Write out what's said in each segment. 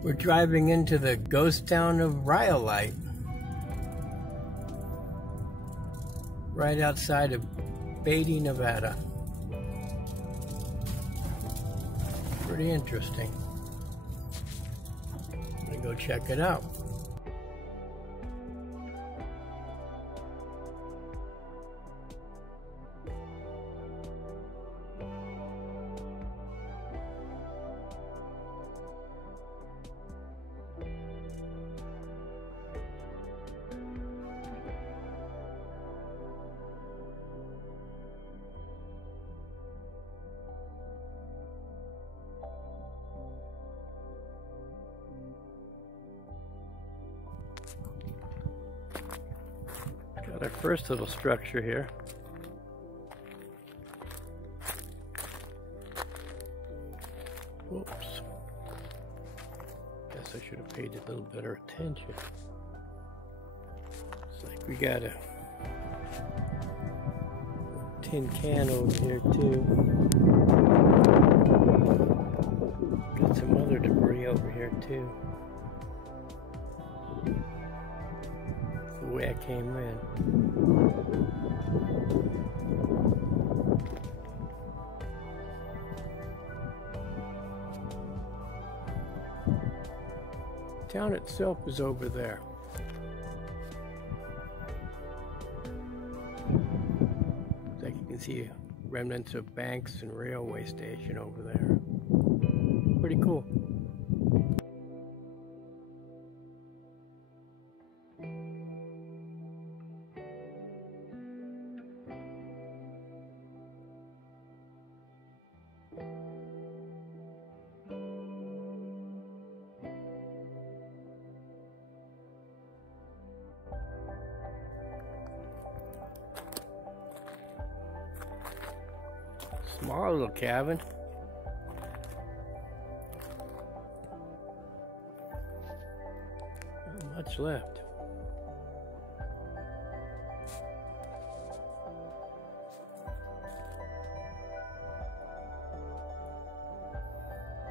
We're driving into the ghost town of Rhyolite, right outside of Beatty, Nevada. Pretty interesting. I'm gonna go check it out. Got our first little structure here. Whoops. Guess I should have paid a little better attention. Looks like we got a tin can over here too. Got some other debris over here too. The way I came in. Town itself is over there. Looks like you can see remnants of banks and railway station over there. Pretty cool. Small little cabin. Not much left.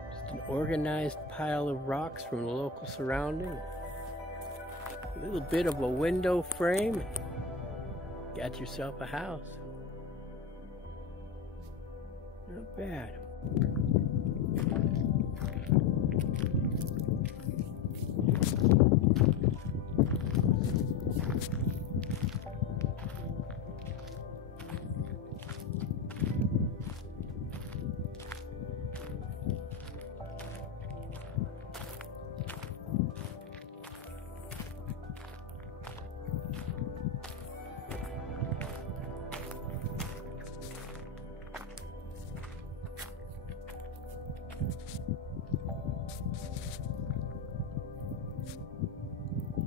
Just an organized pile of rocks from the local surrounding. A little bit of a window frame. Got yourself a house. Not bad.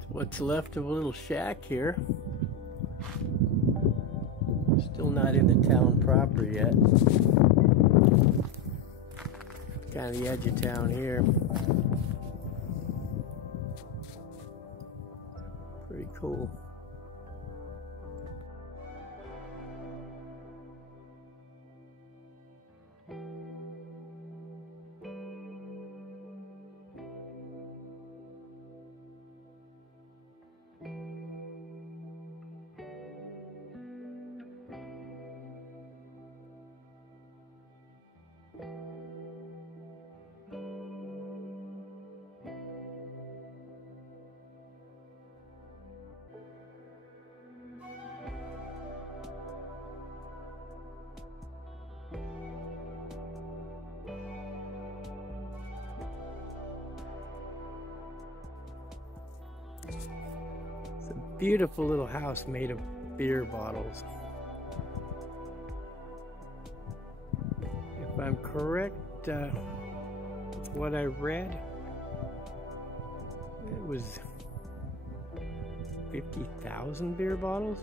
What's left of a little shack here. Still not in the town proper yet. Kind of the edge of town here. Pretty cool. It's a beautiful little house made of beer bottles. If I'm correct, what I read, it was 50,000 beer bottles?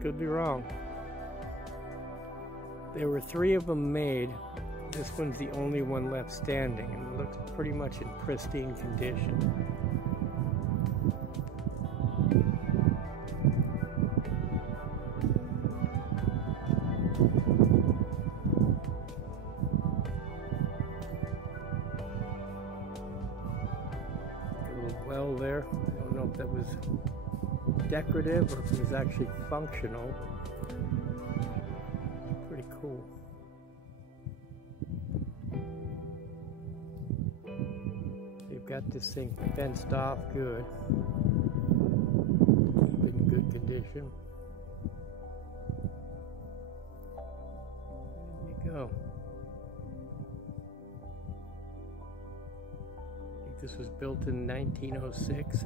Could be wrong. There were 3 of them made. This one's the only one left standing, and it looks pretty much in pristine condition. symbol there. I don't know if that was decorative or if it was actually functional. Pretty cool. They've got this thing fenced off good. Keep in good condition. There you go. I think this was built in 1906.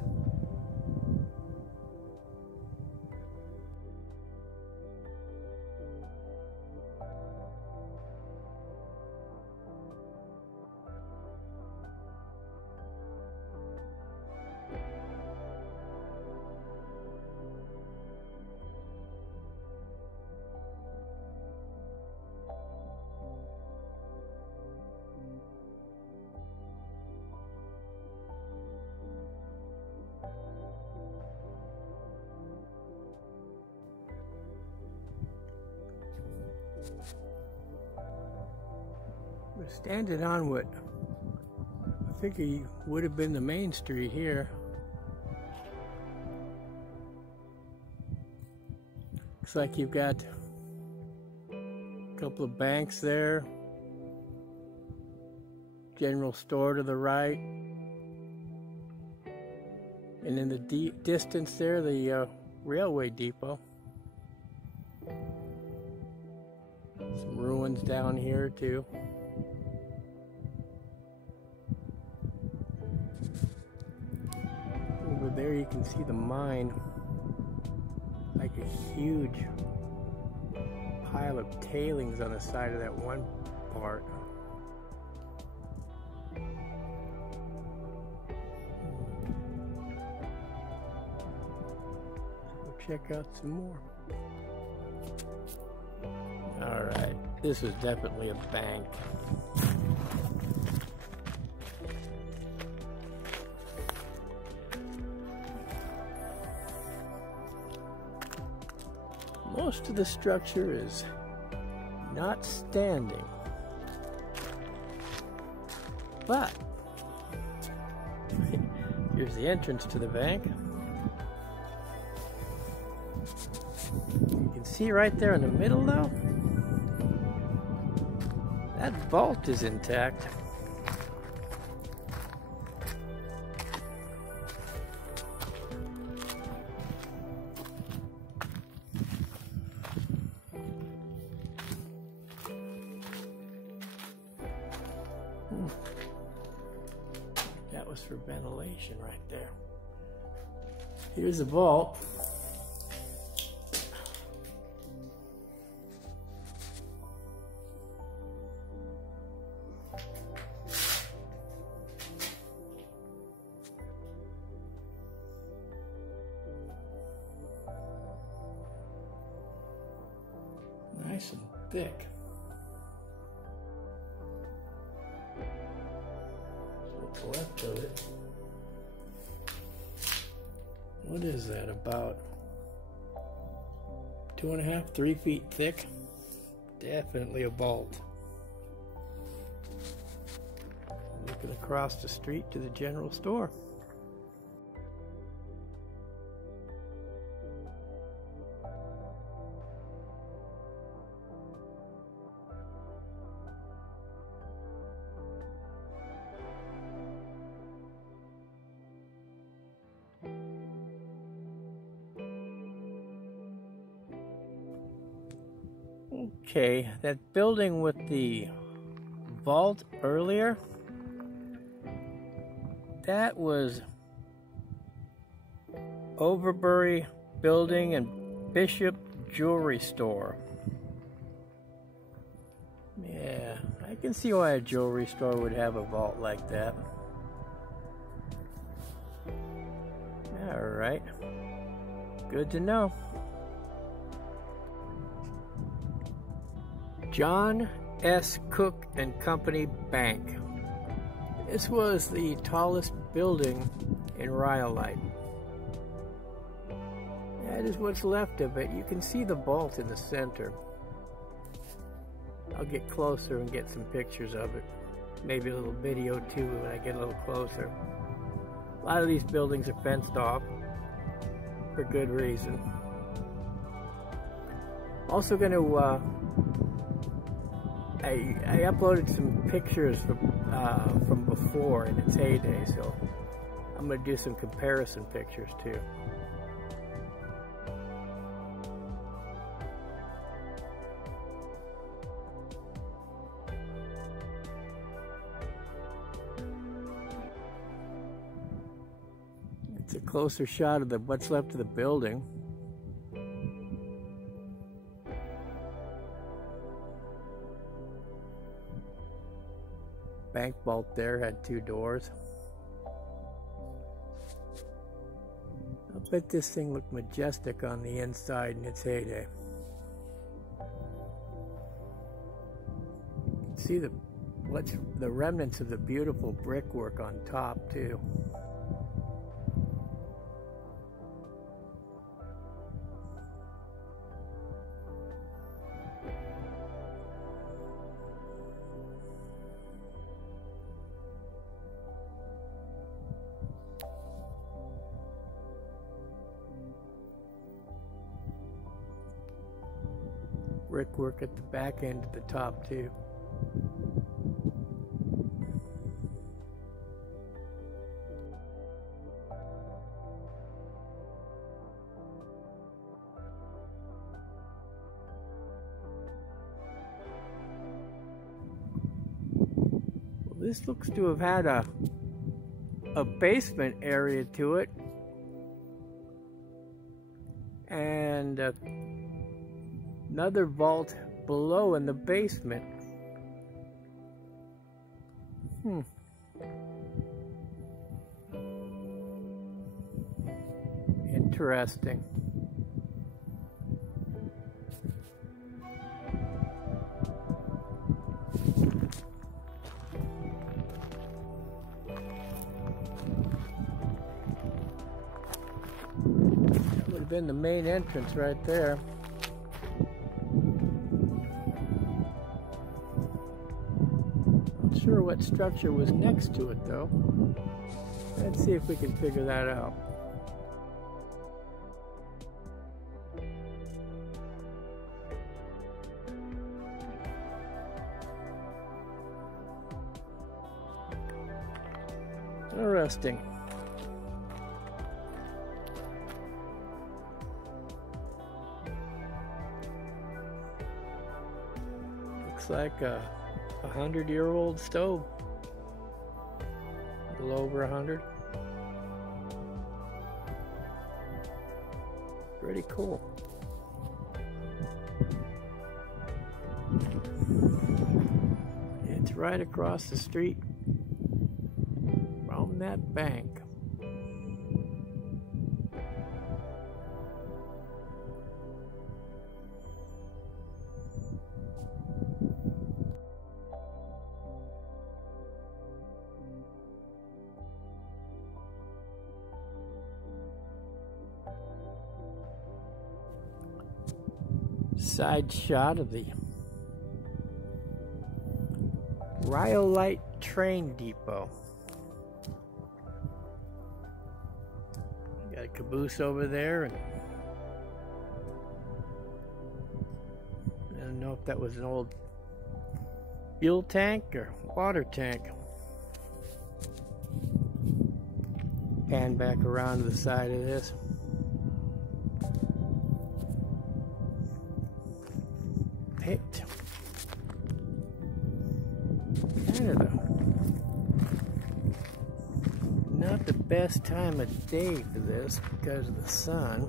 We're standing on what I figure would have been the main street here. Looks like you've got a couple of banks there, general store to the right, and in the distance there, the railway depot. Some ruins down here too. Over there you can see the mine, like a huge pile of tailings on the side of that one part. We'll check out some more. Alright, this is definitely a bank. Most of the structure is not standing, but here's the entrance to the bank. You can see right there in the middle though, that vault is intact. That was for ventilation right there. Here's the vault. Nice and thick. What's left of it? What is that, about 2.5, 3 feet thick? Definitely a vault. Looking across the street to the general store. Okay, that building with the vault earlier, that was Overbury Building and Bishop Jewelry Store. Yeah, I can see why a jewelry store would have a vault like that. Alright, good to know. John S. Cook and Company Bank. This was the tallest building in Rhyolite. That is what's left of it. You can see the vault in the center. I'll get closer and get some pictures of it. Maybe a little video too when I get a little closer. A lot of these buildings are fenced off for good reason. Also going to, I uploaded some pictures from before in its heyday, so I'm going to do some comparison pictures too. It's a closer shot of what's left of the building. Bank vault there had 2 doors. I bet this thing looked majestic on the inside in its heyday. You can see the remnants of the beautiful brickwork on top too. Brickwork at the back end at the top too. Well, this looks to have had a basement area to it, and another vault below in the basement. Interesting. That would have been the main entrance right there. Not sure what structure was next to it though. Let's see if we can figure that out. Interesting. Looks like a 100-year-old stove. A little over 100. Pretty cool. It's right across the street from that bank. Side shot of the Rhyolite train depot. Got a caboose over there, and I don't know if that was an old fuel tank or water tank. Pan back around to the side of this. Picked kind of not the best time of day for this because of the sun.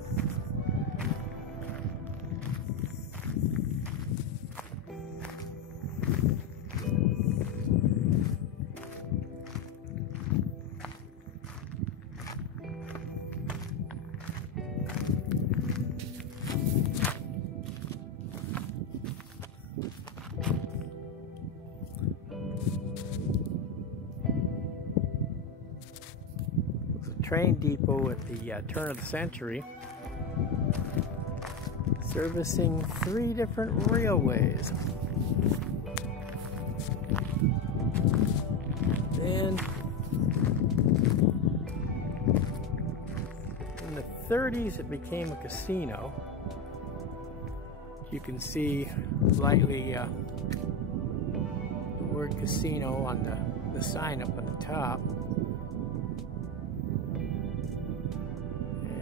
Train depot at the turn of the century, servicing 3 different railways. Then 30s, it became a casino. You can see lightly the word casino on the sign up on the top.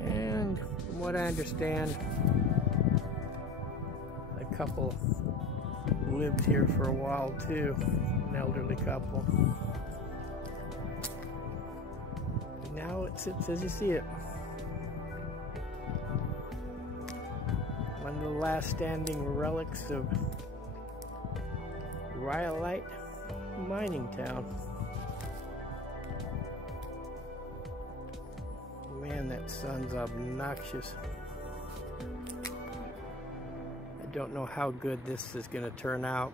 And from what I understand, a couple lived here for a while too, an elderly couple. Now it sits as you see it. One of the last standing relics of Rhyolite mining town. Man, that sun's obnoxious. I don't know how good this is going to turn out.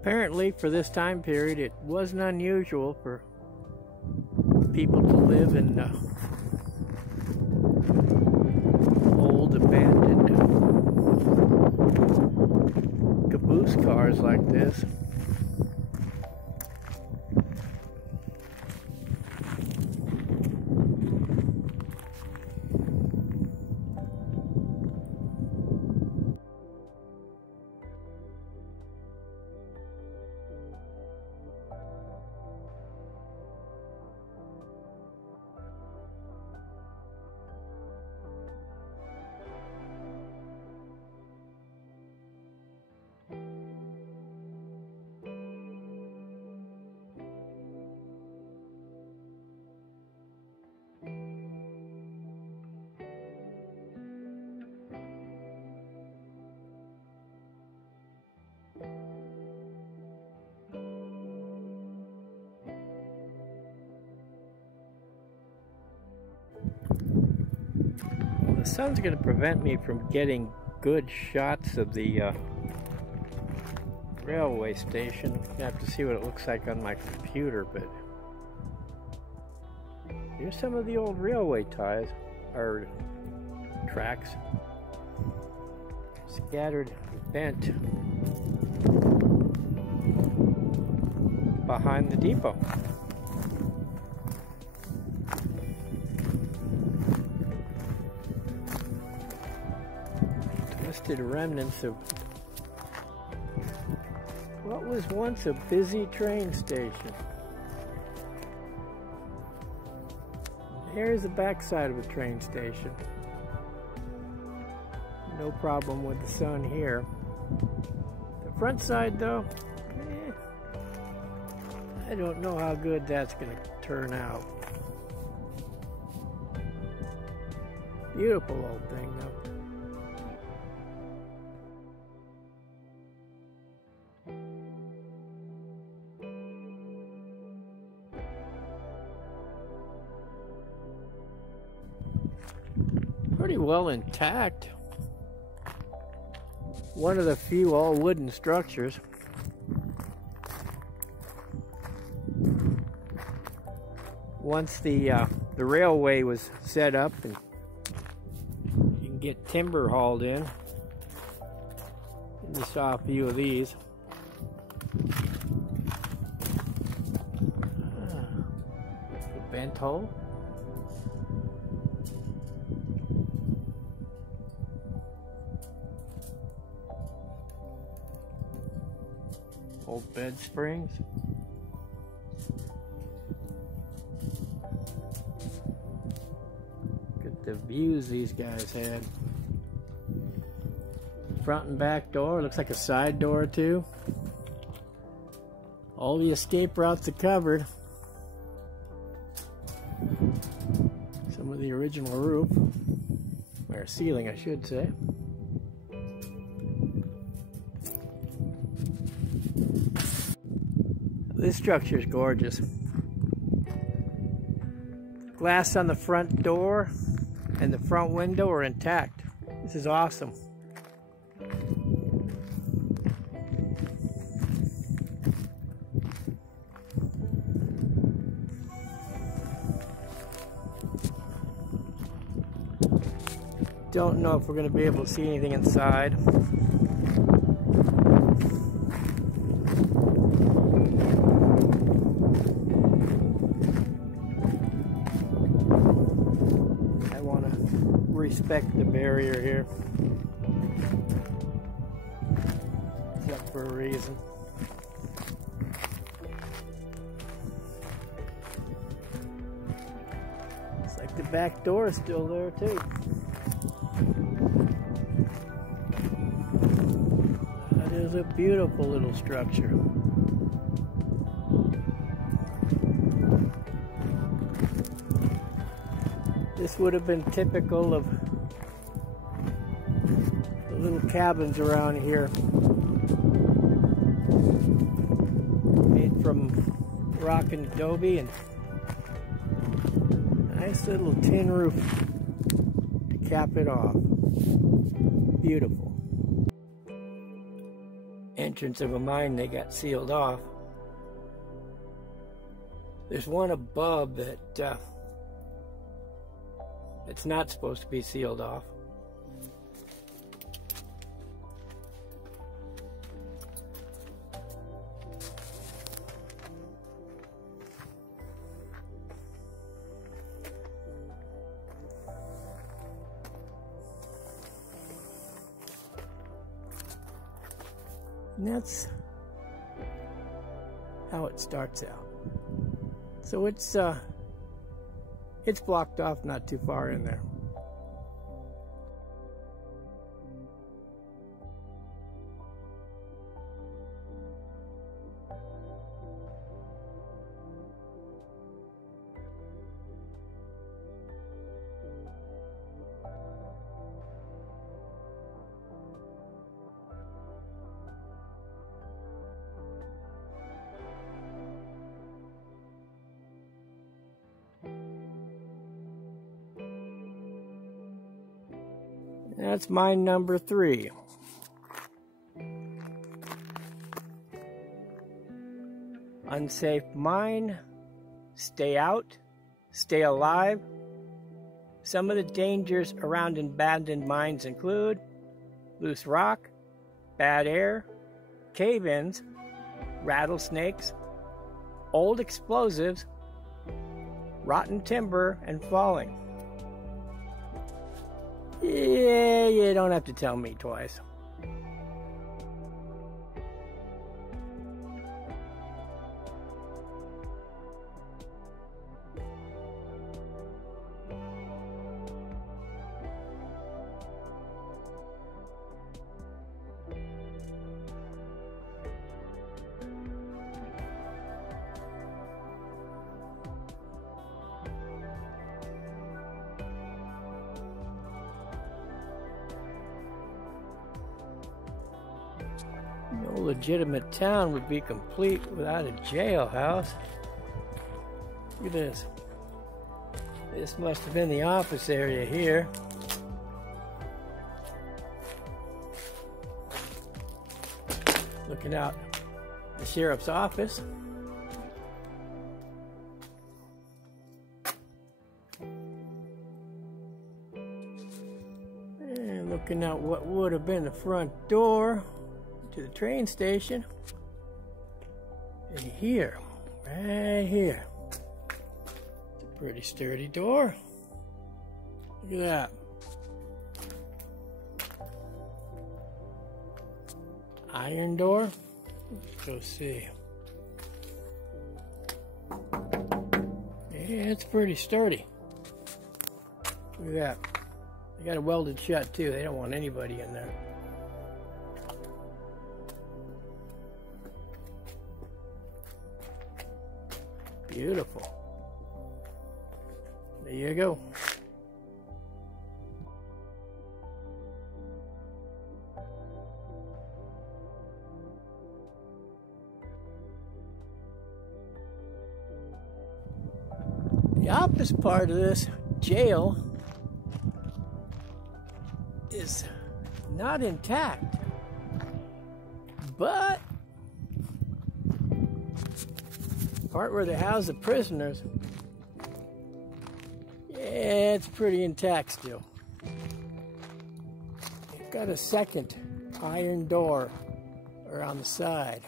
Apparently, for this time period, it wasn't unusual for people to live in old, abandoned caboose cars like this. The sun's going to prevent me from getting good shots of the railway station. I have to see what it looks like on my computer, but here's some of the old railway ties, or tracks, scattered, bent behind the depot. Twisted remnants of what was once a busy train station. Here's the backside of a train station. No problem with the sun here. The front side though, I don't know how good that's going to turn out. Beautiful old thing though. Pretty well intact. One of the few all wooden structures. Once the railway was set up and you can get timber hauled in. You saw a few of these. A bent hole. Old bed springs. Look at the views these guys had. Front and back door, looks like a side door too. All the escape routes are covered. Some of the original roof, or ceiling I should say. This structure is gorgeous. Glass on the front door and the front window are intact. This is awesome. don't know if we're going to be able to see anything inside. I want to respect the barrier here. It's up for a reason. It's like the back door is still there too. That is a beautiful little structure. This would have been typical of the little cabins around here, made from rock and adobe, and nice little tin roof to cap it off. Beautiful. Entrance of a mine they got sealed off. There's one above that it's not supposed to be sealed off. And that's how it starts out. So it's blocked off, not too far in there. That's mine number 3. Unsafe mine. Stay out. Stay alive. Some of the dangers around abandoned mines include loose rock, bad air, cave-ins, rattlesnakes, old explosives, rotten timber, and falling. Yeah, you don't have to tell me twice. No legitimate town would be complete without a jailhouse. Look at this. This must have been the office area here. Looking out the sheriff's office. And looking out what would have been the front door to the train station. And here, right here, it's a pretty sturdy door. Look at that. Iron door. Let's go see. Yeah, it's pretty sturdy. Look at that. They got it welded shut too. They don't want anybody in there. Beautiful. There you go. The opposite part of this jail is not intact, but part where they house the prisoners, yeah, it's pretty intact still. Got a second iron door around the side.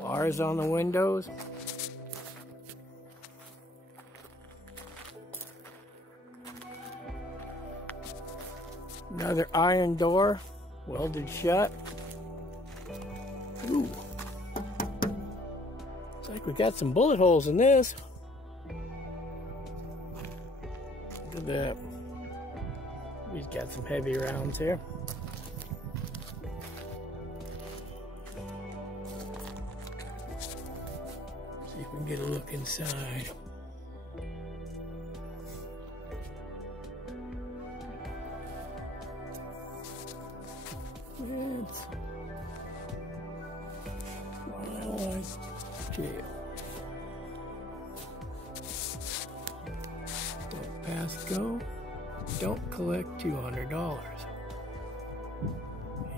Bars on the windows. Another iron door, welded shut. Ooh. Looks like we got some bullet holes in this. Look at that. We've got some heavy rounds here. See if we can get a look inside. It's Rhyolite jail. Don't pass go. Don't collect $200.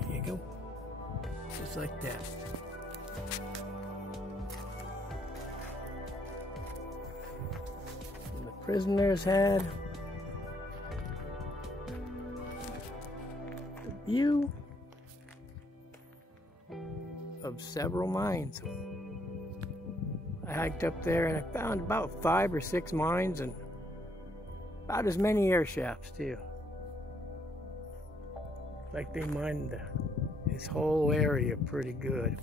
There you go. Just like that. And the prisoners had a view of several mines. I hiked up there and I found about 5 or 6 mines and about as many air shafts too. Like they mined this whole area pretty good.